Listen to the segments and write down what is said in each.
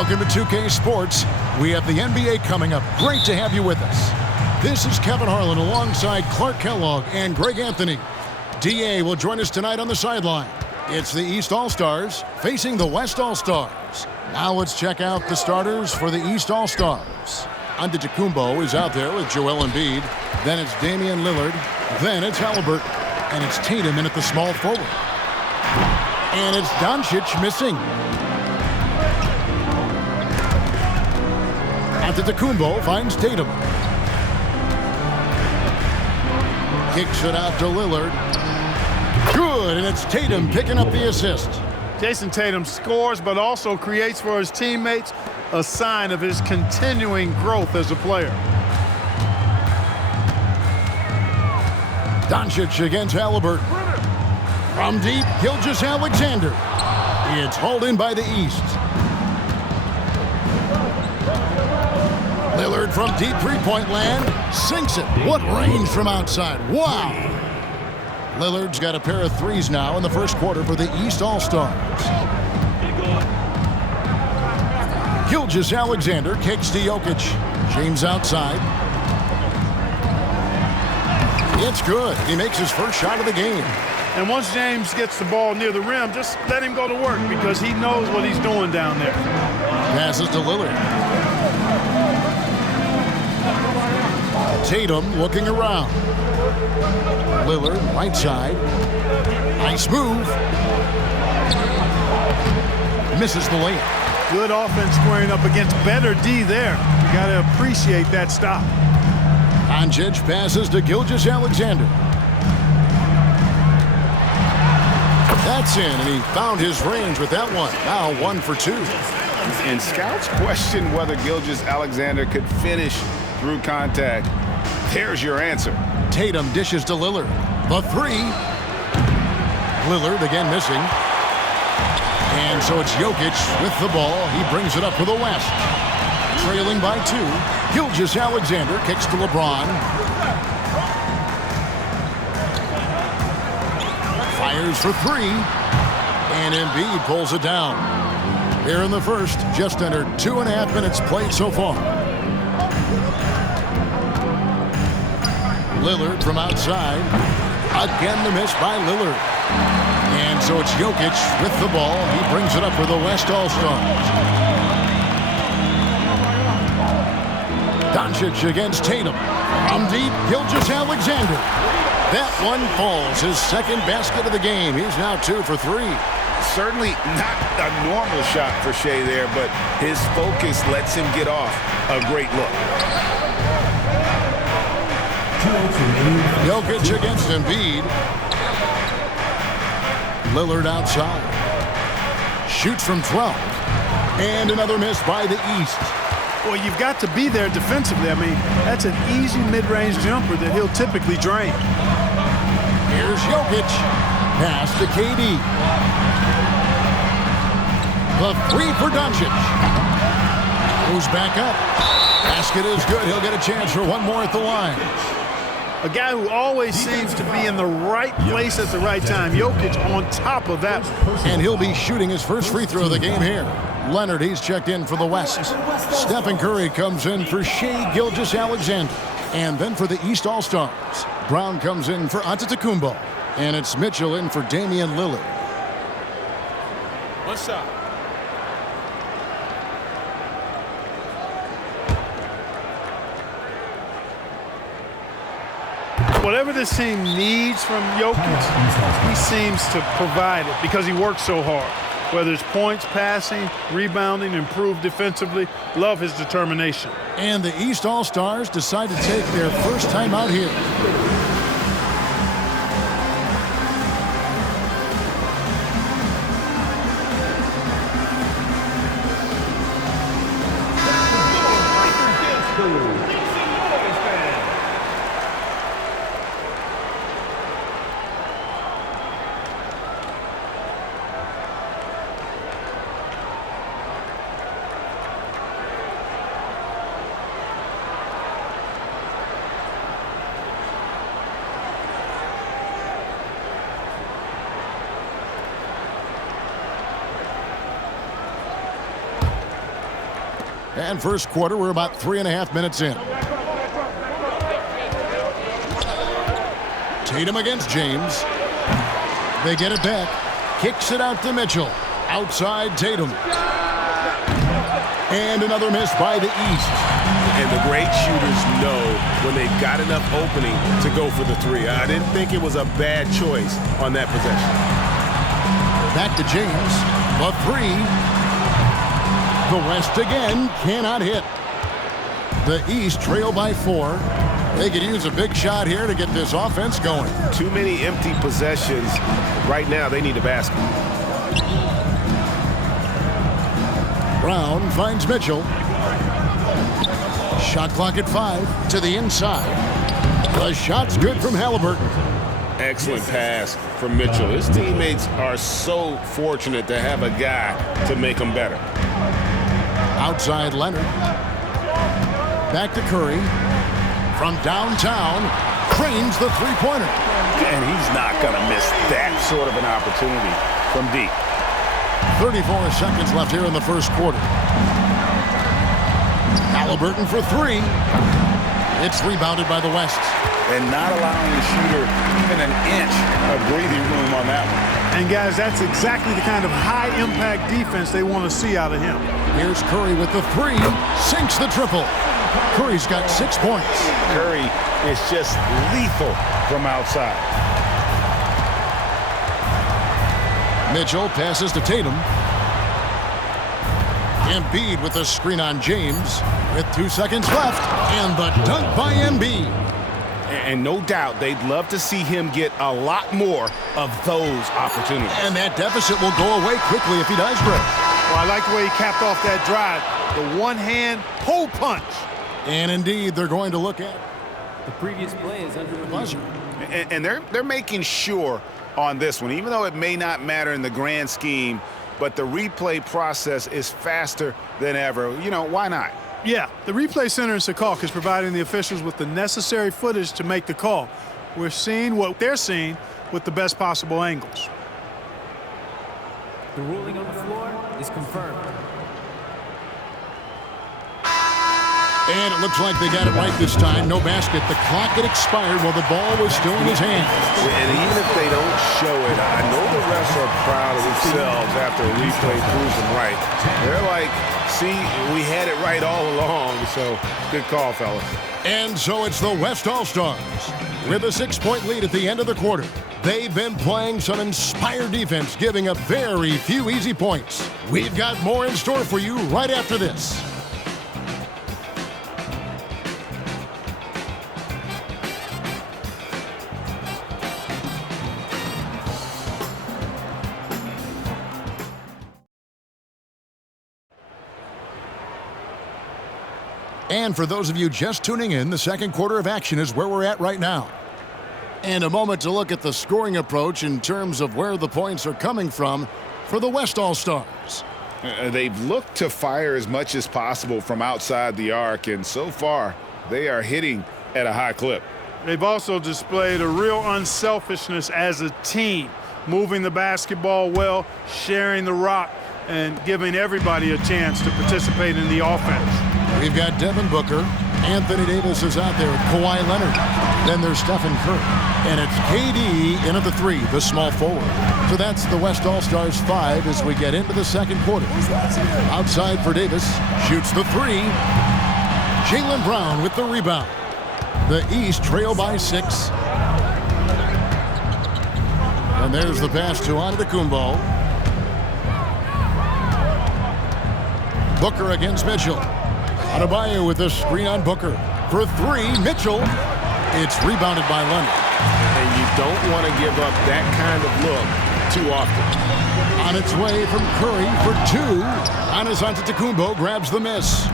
Welcome to 2K Sports. We have the NBA coming up. Great to have you with us. This is Kevin Harlan alongside Clark Kellogg and Greg Anthony. DA will join us tonight on the sideline. It's the East All-Stars facing the West All-Stars. Now let's check out the starters for the East All-Stars. Antetokounmpo is out there with Joel Embiid. Then it's Damian Lillard. Then it's Halliburton. And it's Tatum in at the small forward. And it's Doncic missing. Antetokounmpo finds Tatum. Kicks it out to Lillard. Good, and it's Tatum picking up the assist. Jason Tatum scores, but also creates for his teammates, a sign of his continuing growth as a player. Doncic against Halliburton. From deep, Gilgeous-Alexander. It's hauled in by the East. Lillard from deep three-point land. Sinks it. What range from outside. Wow. Lillard's got a pair of threes now in the first quarter for the East All-Stars. Gilgeous-Alexander kicks to Jokic. James outside. It's good. He makes his first shot of the game. And once James gets the ball near the rim, just let him go to work because he knows what he's doing down there. Passes to Lillard. Tatum looking around. Lillard, right side. Nice move. Misses the layup. Good offense squaring up against better D there. You got to appreciate that stop. Doncic passes to Gilgeous-Alexander. That's in, and he found his range with that one. Now 1 for 2. And scouts question whether Gilgeous-Alexander could finish through contact. Here's your answer. Tatum dishes to Lillard. The three. Lillard again missing. And so it's Jokic with the ball. He brings it up for the West. Trailing by 2. Gilgeous-Alexander kicks to LeBron. Fires for 3. And Embiid pulls it down. Here in the first, just under 2.5 minutes played so far. Lillard from outside. Again the miss by Lillard. And so it's Jokic with the ball. He brings it up for the West All-Stars. Doncic against Tatum. From deep, Gilgeous-Alexander. That one falls. His second basket of the game. He's now 2 for 3. Certainly not a normal shot for Shea there, but his focus lets him get off a great look. Jokic against Embiid. Lillard outside. Shoots from 12. And another miss by the East. Well, you've got to be there defensively. I mean, that's an easy mid-range jumper that he'll typically drain. Here's Jokic. Pass to KD. The 3 for Doncic. Goes back up. Basket is good. He'll get a chance for one more at the line. A guy who always seems to be in the right place at the right time. Jokic on top of that. And he'll be shooting his first free throw of the game here. Leonard, he's checked in for the West. Stephen Curry comes in for Shea Gilgeous-Alexander. And then for the East All-Stars, Brown comes in for Antetokounmpo. And it's Mitchell in for Damian Lillard. One shot. Whatever this team needs from Jokic, he seems to provide it because he works so hard. Whether it's points, passing, rebounding, improved defensively, love his determination. And the East All-Stars decide to take their first time out here. And first quarter, we're about 3.5 minutes in. Tatum against James. They get it back. Kicks it out to Mitchell. Outside Tatum. And another miss by the East. And the great shooters know when they've got enough opening to go for the three. I didn't think it was a bad choice on that possession. Back to James. The three. The West again cannot hit. The East trail by 4. They could use a big shot here to get this offense going. Too many empty possessions. Right now, they need a basket. Brown finds Mitchell. Shot clock at 5 to the inside. The shot's good from Halliburton. Excellent pass from Mitchell. His teammates are so fortunate to have a guy to make them better. Outside Leonard. Back to Curry. From downtown, cranes the three-pointer. And he's not going to miss that sort of an opportunity from deep. 34 seconds left here in the first quarter. Halliburton for 3. It's rebounded by the West. And not allowing the shooter even an inch of breathing room on that one. And, guys, that's exactly the kind of high-impact defense they want to see out of him. Here's Curry with the 3. Sinks the triple. Curry's got 6 points. Curry is just lethal from outside. Mitchell passes to Tatum. Embiid with a screen on James with 2 seconds left. And the dunk by Embiid. And no doubt they'd love to see him get a lot more of those opportunities. And that deficit will go away quickly if he does, Greg. Well, I like the way he capped off that drive. The one-hand pull punch. And indeed, they're going to look at the previous play is under buzzer. And they're making sure on this one, even though it may not matter in the grand scheme, but the replay process is faster than ever. You know, why not? Yeah, the replay center in Secaucus is providing the officials with the necessary footage to make the call. We're seeing what they're seeing with the best possible angles. The ruling on the floor is confirmed. And it looks like they got it right this time. No basket. The clock had expired while the ball was still in his hands. And even if they don't show it, I know the refs are proud of themselves after a replay proves them right. They're like, see, we had it right all along. So good call, fellas. And so it's the West All-Stars with a 6-point lead at the end of the quarter. They've been playing some inspired defense, giving up very few easy points. We've got more in store for you right after this. And for those of you just tuning in, the second quarter of action is where we're at right now. And a moment to look at the scoring approach in terms of where the points are coming from for the West All-Stars. They've looked to fire as much as possible from outside the arc, and so far, they are hitting at a high clip. They've also displayed a real unselfishness as a team, moving the basketball well, sharing the rock, and giving everybody a chance to participate in the offense. We've got Devin Booker. Anthony Davis is out there with Kawhi Leonard. Then there's Stephen Curry. And it's KD in at the 3, the small forward. So that's the West All-Stars 5 as we get into the second quarter. Outside for Davis. Shoots the 3. Jaylen Brown with the rebound. The East trail by 6. And there's the pass to Antetokounmpo. Booker against Mitchell. Adebayo with the screen on Booker. For 3, Mitchell. It's rebounded by Leonard. And you don't want to give up that kind of look too often. On its way from Curry for 2. Giannis Antetokounmpo grabs the miss.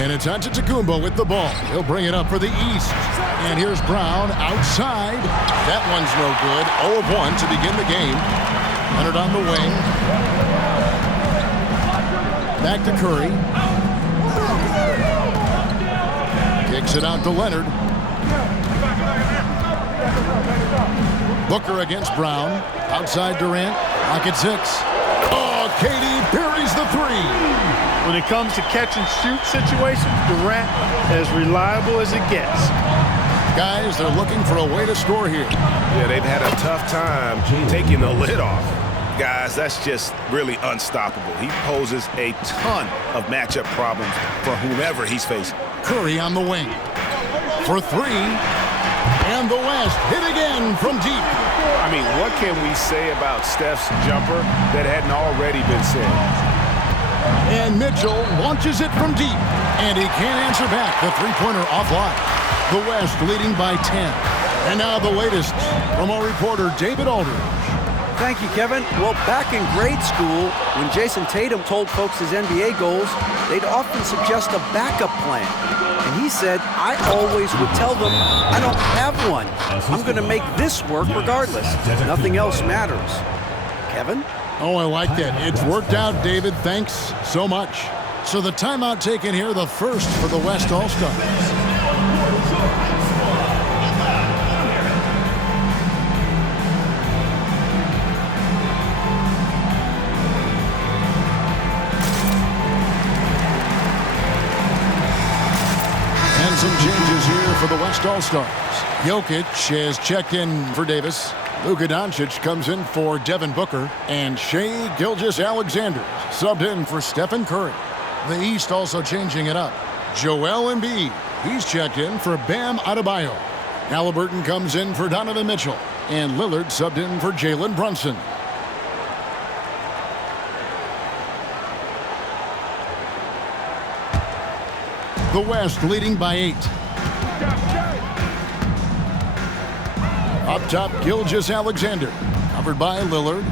And it's Antetokounmpo with the ball. He'll bring it up for the East. And here's Brown outside. That one's no good. 0 of 1 to begin the game. Leonard on the wing. Back to Curry. Kicks it out to Leonard. Booker against Brown. Outside Durant. Pocket 6. Oh, KD parries the 3. When it comes to catch-and-shoot situations, Durant as reliable as it gets. Guys, they're looking for a way to score here. Yeah, they've had a tough time taking the lid off. Guys, that's just really unstoppable. He poses a ton of matchup problems for whomever he's facing. Curry on the wing. For three. And the West hit again from deep. I mean, what can we say about Steph's jumper that hadn't already been said? And Mitchell launches it from deep. And he can't answer back. The three-pointer offline. The West leading by 10. And now the latest from our reporter, David Aldridge. Thank you, Kevin. Well, back in grade school, when Jason Tatum told folks his NBA goals, they'd often suggest a backup plan. And he said, I always would tell them, I don't have one. I'm going to make this work regardless. Nothing else matters. Kevin? Oh, I like that. It's worked out, David. Thanks so much. So the timeout taken here, the first for the West All-Stars. Some changes here for the West All-Stars. Jokic has checked in for Davis. Luka Doncic comes in for Devin Booker. And Shai Gilgeous-Alexander subbed in for Stephen Curry. The East also changing it up. Joel Embiid, he's checked in for Bam Adebayo. Halliburton comes in for Donovan Mitchell. And Lillard subbed in for Jalen Brunson. The West leading by 8. Up top, Gilgeous-Alexander, covered by Lillard.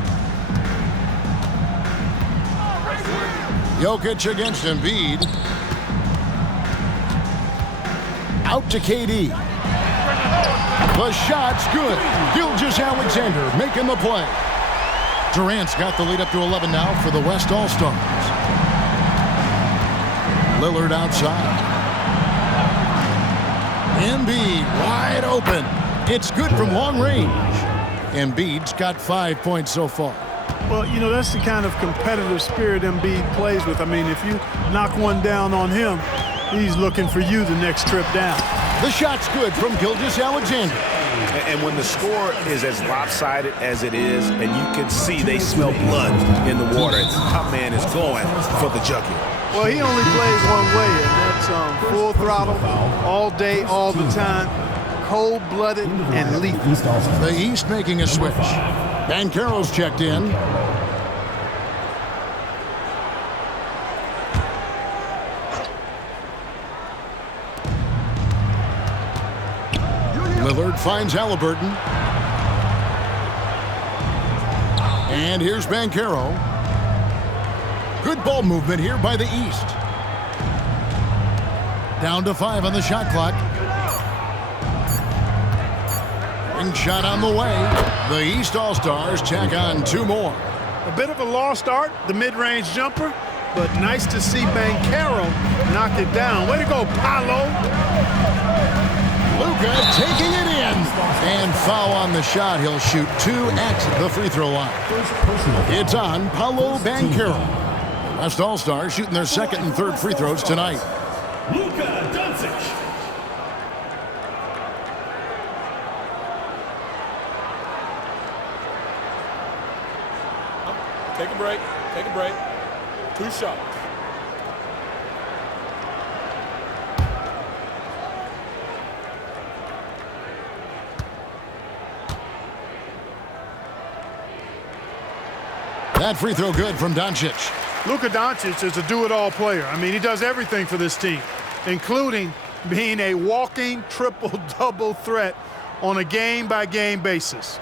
Jokic against Embiid. Out to KD. The shot's good. Gilgeous-Alexander making the play. Durant's got the lead up to 11 now for the West All-Stars. Lillard outside. Embiid wide open. It's good from long range. Embiid's got 5 points so far. Well, you know, that's the kind of competitive spirit Embiid plays with. I mean, if you knock one down on him, he's looking for you the next trip down. The shot's good from Gilgeous-Alexander. And when the score is as lopsided as it is, and you can see they smell blood in the water, our man is going for the jugular. Well, he only plays one way, and that's full throttle, all day, all the time, cold-blooded and lethal. The East making a switch. Banchero's checked in. Lillard finds Halliburton. And here's Banchero. Good ball movement here by the East. Down to 5 on the shot clock. Ring shot on the way. The East All-Stars tack on 2 more. A bit of a lost art, the mid-range jumper, but nice to see Banchero knock it down. Way to go, Paolo. Luka taking it in. And foul on the shot. He'll shoot 2 at the free throw line. It's on Paolo Banchero. West All-Stars shooting their second and third free throws tonight. Luka Doncic. Take a break. Take a break. 2 shots. That free throw good from Doncic. Luka Doncic is a do-it-all player. I mean, he does everything for this team, including being a walking triple-double threat on a game-by-game basis.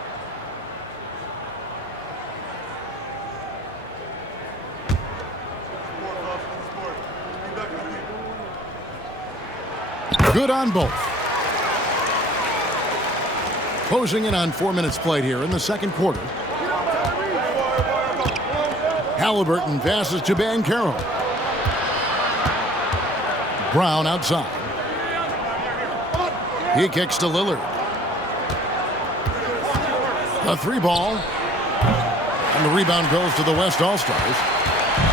Good on both. Closing in on 4 minutes played here in the second quarter. Halliburton passes to Banchero. Brown outside. He kicks to Lillard. A 3 ball. And the rebound goes to the West All-Stars.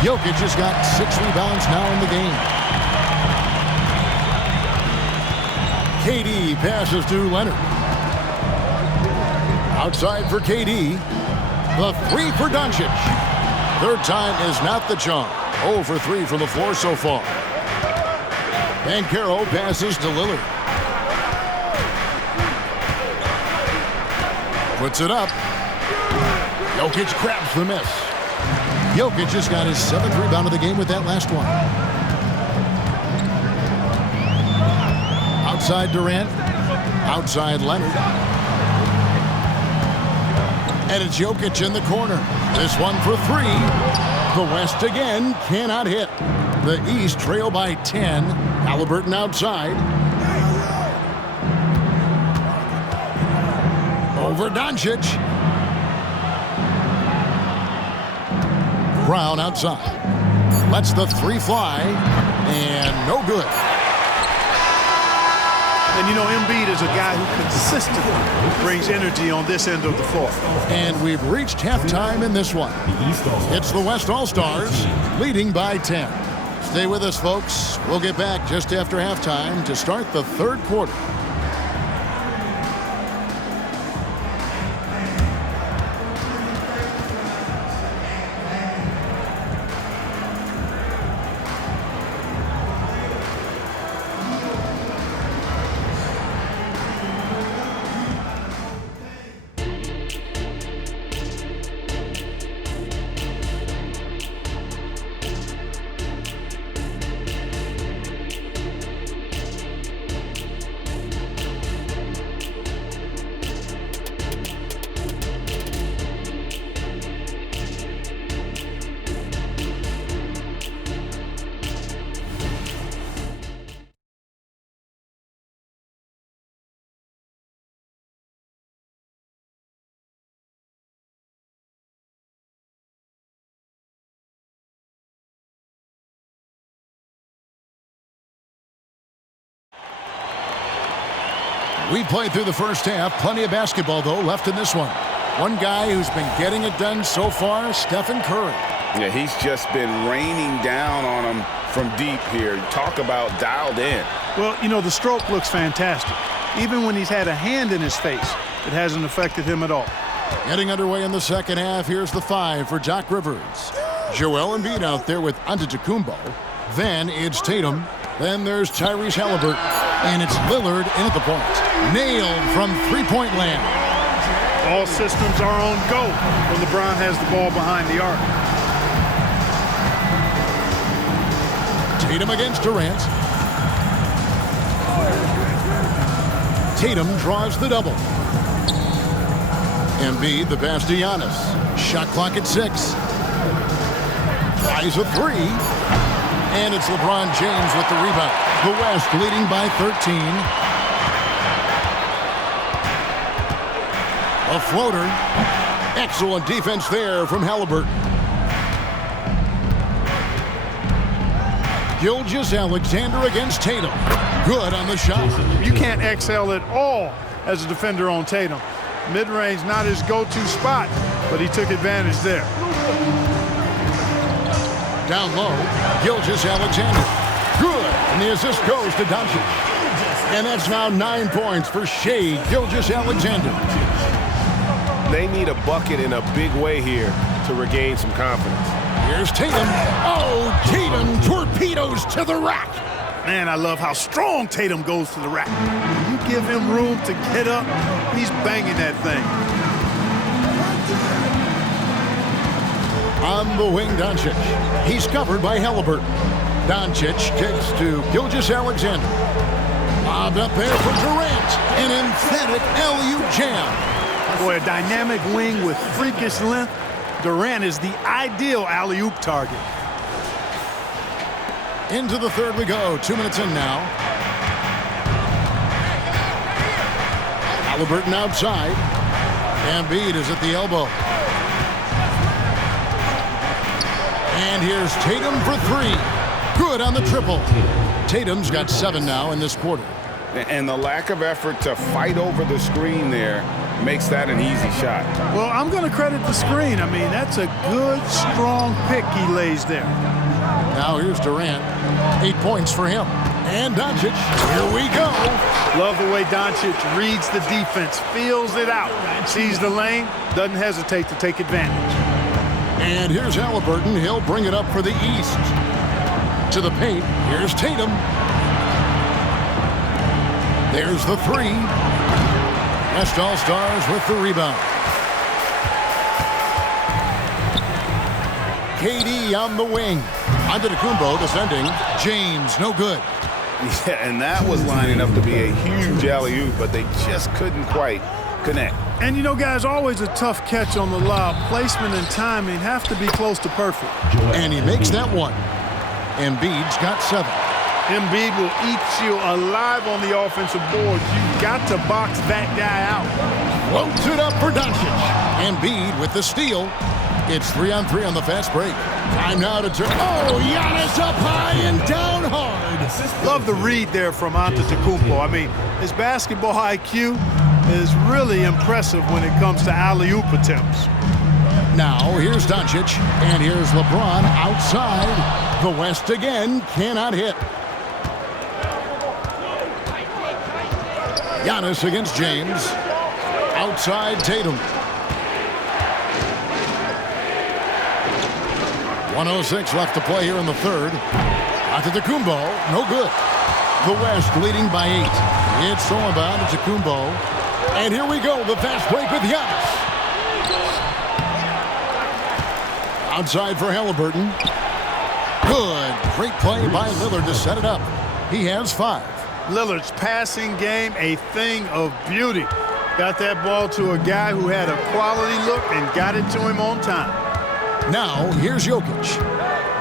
Jokic has got 6 rebounds now in the game. KD passes to Leonard. Outside for KD. The 3 for Doncic. Third time is not the charm. 0 for 3 from the floor so far. Banchero passes to Lillard. Puts it up. Jokic grabs the miss. Jokic has got his 7th rebound of the game with that last one. Outside Durant. Outside Leonard. And it's Jokic in the corner. This one for 3. The West again cannot hit. The East trail by 10. Halliburton outside. Over Doncic. Brown outside. Lets the 3 fly. And no good. And you know, Embiid is a guy who consistently brings energy on this end of the floor. And we've reached halftime in this one. It's the West All-Stars leading by 10. Stay with us, folks. We'll get back just after halftime to start the third quarter. We played through the first half. Plenty of basketball, though, left in this one. One guy who's been getting it done so far, Stephen Curry. Yeah, he's just been raining down on him from deep here. Talk about dialed in. Well, you know, the stroke looks fantastic. Even when he's had a hand in his face, it hasn't affected him at all. Getting underway in the second half. Here's the 5 for Doc Rivers. Joel Embiid out there with Antetokounmpo. Then it's Tatum. Then there's Tyrese Halliburton. And it's Lillard in at the point. Nailed from three-point land. All systems are on go when LeBron has the ball behind the arc. Tatum against Durant. Tatum draws the double. Embiid the pass to Giannis. Shot clock at 6. Tries a 3. And it's LeBron James with the rebound. The West leading by 13. A floater. Excellent defense there from Halliburton. Gilgeous-Alexander against Tatum. Good on the shot. You can't excel at all as a defender on Tatum. Mid-range not his go-to spot, but he took advantage there. Down low, Gilgeous-Alexander. Good, and the assist goes to Doncic. And that's now 9 points for Shai Gilgeous-Alexander. They need a bucket in a big way here to regain some confidence. Here's Tatum. Oh, Tatum torpedoes to the rack. Man, I love how strong Tatum goes to the rack. When you give him room to get up, he's banging that thing. On the wing, Doncic. He's covered by Halliburton. Doncic kicks to Gilgeous-Alexander. Lobbed up there for Durant. An emphatic alley-oop jam. Boy, a dynamic wing with freakish length. Durant is the ideal alley-oop target. Into the third we go. 2 minutes in now. Halliburton outside. Embiid is at the elbow. And here's Tatum for 3. Good on the triple. Tatum's got 7 now in this quarter. And the lack of effort to fight over the screen there makes that an easy shot. Well, I'm going to credit the screen. I mean, that's a good, strong pick he lays there. Now here's Durant. 8 points for him. And Doncic. Here we go. Love the way Doncic reads the defense, feels it out, sees the lane, doesn't hesitate to take advantage. And here's Halliburton. He'll bring it up for the East. To the paint. Here's Tatum. There's the three. West All-Stars with the rebound. KD on the wing. Antetokounmpo defending. James, no good. Yeah, and that was lining up to be a huge alley-oop, but they just couldn't quite connect. And you know, guys, always a tough catch on the lob. Placement and timing have to be close to perfect. And he makes that one. Embiid's got 7. Embiid will eat you alive on the offensive board. You've got to box that guy out. Floats it up for Doncic. Embiid with the steal. It's 3-on-3 on the fast break. Time now to turn. Oh, Giannis up high and down hard. Love the read there from Antetokounmpo. I mean, his basketball IQ is really impressive when it comes to alley-oop attempts. Now, here's Doncic, and here's LeBron outside. The West again cannot hit. Giannis against James. Outside Tatum. 1:06 left to play here in the third. Antetokounmpo, no good. The West leading by 8. It's all about Antetokounmpo. And here we go, the fast break with Giannis. Outside for Halliburton. Good. Great play by Lillard to set it up. He has 5. Lillard's passing game, a thing of beauty. Got that ball to a guy who had a quality look and got it to him on time. Now, here's Jokic.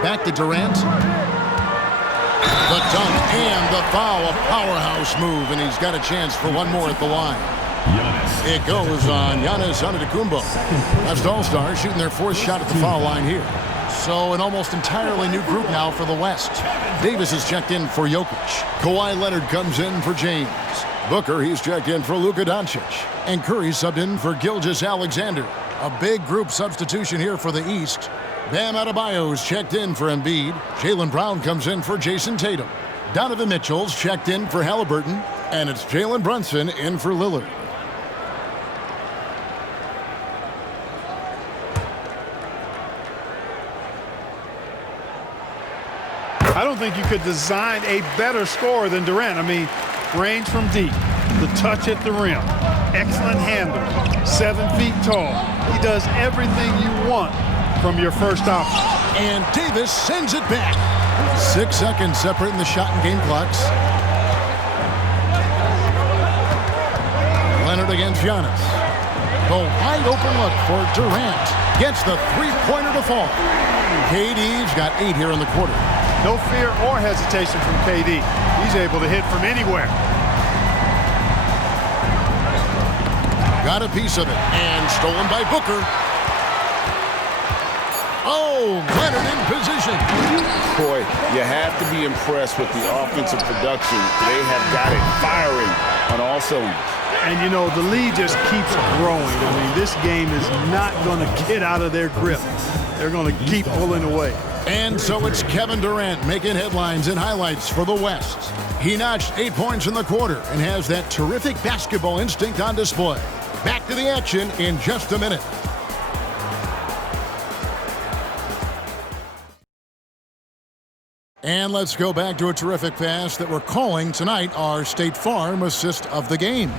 Back to Durant. The dunk and the foul. A powerhouse move, and he's got a chance for one more at the line. It goes on Giannis Antetokounmpo. West All-Stars shooting their 4th shot at the foul line here. So an almost entirely new group now for the West. Davis is checked in for Jokic. Kawhi Leonard comes in for James. Booker, he's checked in for Luka Doncic. And Curry subbed in for Gilgeous-Alexander. A big group substitution here for the East. Bam Adebayo's checked in for Embiid. Jaylen Brown comes in for Jason Tatum. Donovan Mitchell's checked in for Halliburton. And it's Jalen Brunson in for Lillard. I don't think you could design a better scorer than Durant. I mean, range from deep, the touch at the rim, excellent handle, 7 feet tall. He does everything you want from your first option. And Davis sends it back. 6 seconds separating the shot and game clocks. Leonard against Giannis. The wide open look for Durant. Gets the three-pointer to fall. KD's got 8 here in the quarter. No fear or hesitation from KD. He's able to hit from anywhere. Got a piece of it, and stolen by Booker. Oh, Leonard in position. Boy, you have to be impressed with the offensive production. They have got it firing on all cylinders. And, you know, the lead just keeps growing. I mean, this game is not going to get out of their grip. They're going to keep pulling away. And so it's Kevin Durant making headlines and highlights for the West. He notched 8 points in the quarter and has that terrific basketball instinct on display. Back to the action in just a minute. And let's go back to a terrific pass that we're calling tonight our State Farm assist of the game.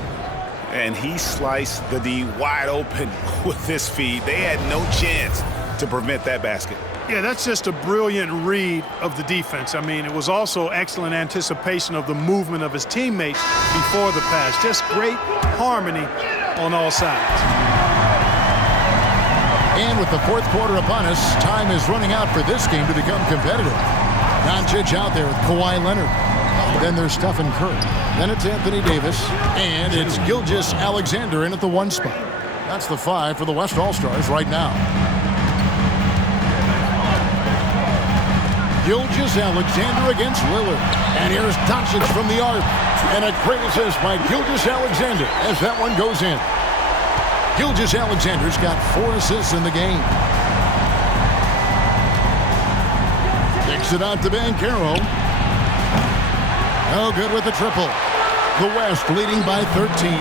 And he sliced the D wide open with his feed. They had no chance to prevent that basket. Yeah, that's just a brilliant read of the defense. I mean, it was also excellent anticipation of the movement of his teammates before the pass. Just great harmony on all sides. And with the 4th quarter upon us, time is running out for this game to become competitive. Doncic out there with Kawhi Leonard. Then there's Stephen Curry. Then it's Anthony Davis. And it's Gilgeous-Alexander in at the 1 spot. That's the 5 for the West All-Stars right now. Gilgeous-Alexander against Lillard. And here's Doncic from the arc. And a great assist by Gilgeous-Alexander as that one goes in. Gilgeous-Alexander's got 4 assists in the game. Kicks it out to Banchero. No good with the triple. The West leading by 13.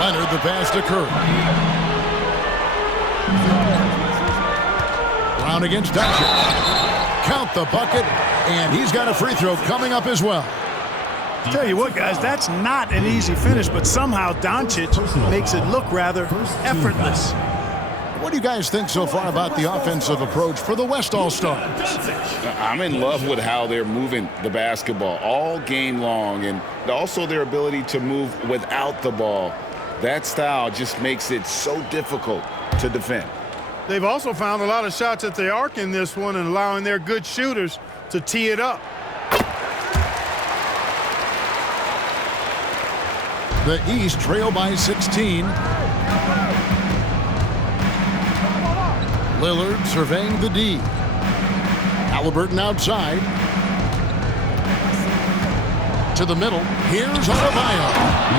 Leonard the pass to Curry. Brown against Doncic. Count the bucket, and he's got a free throw coming up as well. Tell you what, guys, that's not an easy finish, but somehow Doncic makes it look rather effortless. What do you guys think so far about the offensive approach for the West All-Stars? I'm in love with how they're moving the basketball all game long, and also their ability to move without the ball. That style just makes it so difficult to defend. They've also found a lot of shots at the arc in this one and allowing their good shooters to tee it up. The East trail by 16. Lillard surveying the D. Halliburton outside. To the middle. Here's Adebayo.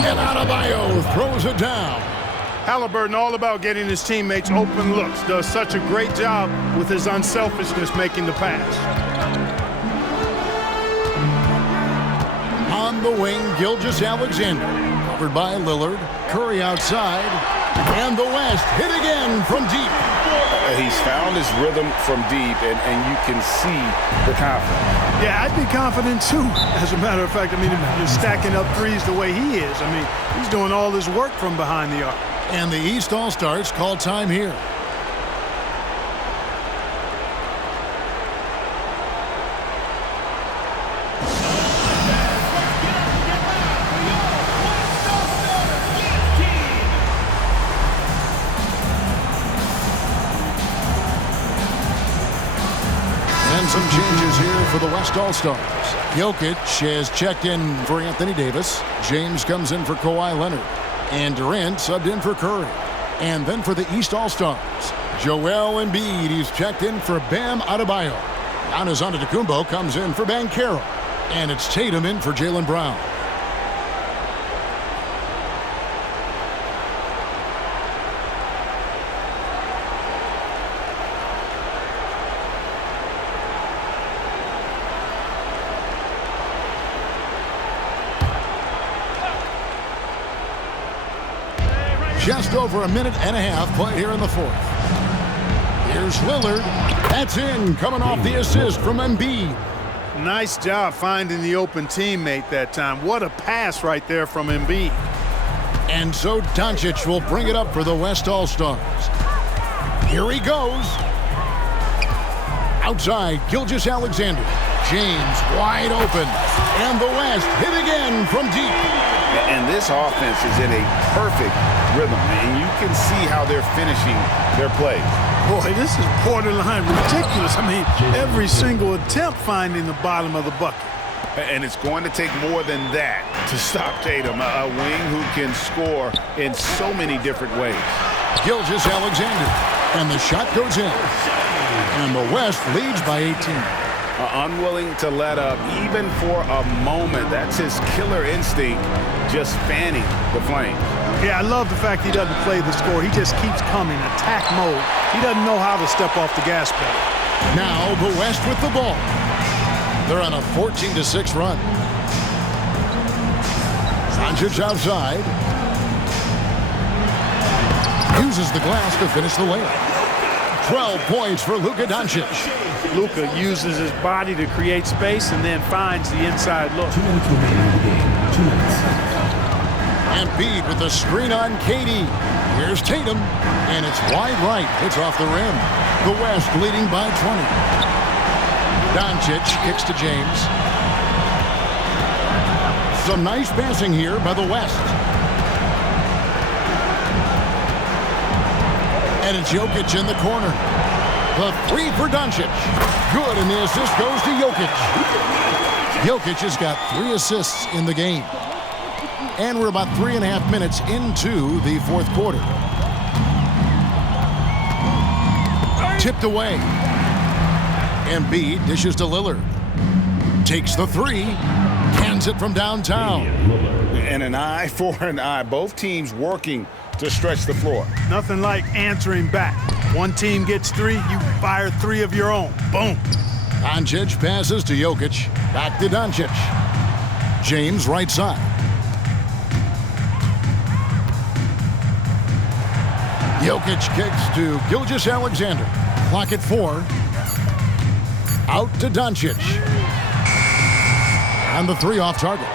And Adebayo throws it down. Halliburton all about getting his teammates open looks. Does such a great job with his unselfishness making the pass. On the wing, Gilgeous-Alexander. Covered by Lillard. Curry outside. And the West hit again from deep. He's found his rhythm from deep, and you can see the confidence. Yeah, I'd be confident too. As a matter of fact, I mean, if you're stacking up threes the way he is, I mean, he's doing all his work from behind the arc. And the East All-Stars call time here. And some changes here for the West All-Stars. Jokic has checked in for Anthony Davis. James comes in for Kawhi Leonard. And Durant subbed in for Curry. And then for the East All-Stars, Joel Embiid, he's checked in for Bam Adebayo. Giannis Antetokounmpo comes in for Banchero. And it's Tatum in for Jaylen Brown. Just over a minute and a half play here in the fourth. Here's Lillard. That's in, coming off the assist from Embiid. Nice job finding the open teammate that time. What a pass right there from Embiid. And so Doncic will bring it up for the West All-Stars. Here he goes. Outside, Gilgeous-Alexander. James wide open. And the West hit again from deep. And this offense is in a perfect rhythm, and you can see how they're finishing their play. Boy, this is borderline ridiculous. I mean, every single attempt finding the bottom of the bucket. And it's going to take more than that to stop Tatum, a wing who can score in so many different ways. Gilgeous-Alexander, and the shot goes in. And the West leads by 18. Unwilling to let up even for a moment. That's his killer instinct, just fanning the flames. Yeah, I love the fact he doesn't play the score. He just keeps coming, attack mode. He doesn't know how to step off the gas pedal. Now the West with the ball. They're on a 14-6 run. Doncic outside. Uses the glass to finish the layup. 12 points for Luka Doncic. Luka uses his body to create space and then finds the inside look. 2 minutes remaining in the game. 2 minutes. Embiid with the screen on KD. Here's Tatum, and it's wide right. It's off the rim. The West leading by 20. Doncic kicks to James. Some nice passing here by the West. And it's Jokic in the corner. The three for Doncic. Good, and the assist goes to Jokic. Jokic has got 3 assists in the game. And we're about 3.5 minutes into the fourth quarter. Tipped away. Embiid dishes to Lillard. Takes the 3. Cans it from downtown. And an eye for an eye. Both teams working to stretch the floor. Nothing like answering back. One team gets 3, you fire 3 of your own. Boom. Doncic passes to Jokic. Back to Doncic. James right side. Jokic kicks to Gilgeous-Alexander. Clock at 4. Out to Doncic. And the 3 off target.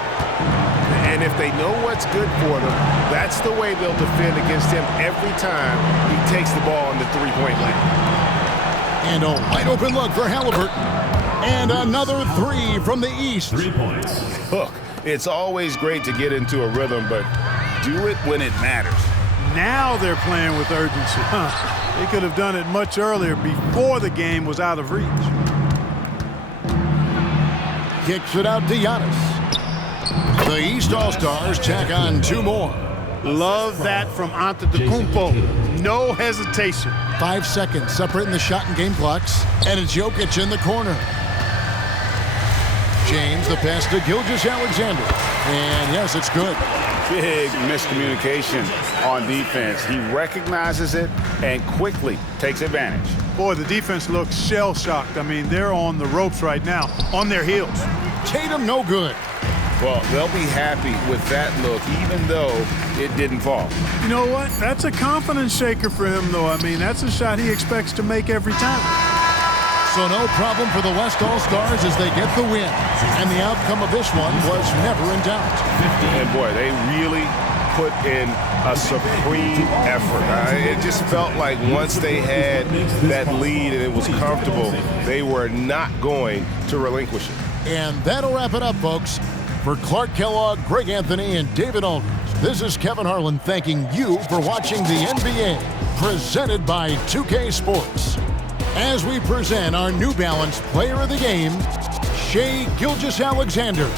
And if they know what's good for them, that's the way they'll defend against him every time he takes the ball in the three-point line. And a wide open look for Halliburton. And another 3 from the East. 3 points. Look, it's always great to get into a rhythm, but do it when it matters. Now they're playing with urgency. They could have done it much earlier before the game was out of reach. Kicks it out to Giannis. The East All-Stars tack on 2 more. Love that from Antetokounmpo. No hesitation. 5 seconds separating the shot and game clocks. And it's Jokic in the corner. James, the pass to Gilgeous-Alexander. And yes, it's good. Big miscommunication on defense. He recognizes it and quickly takes advantage. Boy, the defense looks shell-shocked. I mean, they're on the ropes right now, on their heels. Tatum no good. Well, they'll be happy with that look, even though it didn't fall. You know what? That's a confidence shaker for him, though. I mean, that's a shot he expects to make every time. So no problem for the West All-Stars as they get the win. And the outcome of this one was never in doubt. And boy, they really put in a supreme effort. It just felt like once they had that lead and it was comfortable, they were not going to relinquish it. And that'll wrap it up, folks. For Clark Kellogg, Greg Anthony, and David Aldridge, this is Kevin Harlan thanking you for watching the NBA, presented by 2K Sports. As we present our New Balance Player of the Game, Shai Gilgeous-Alexander.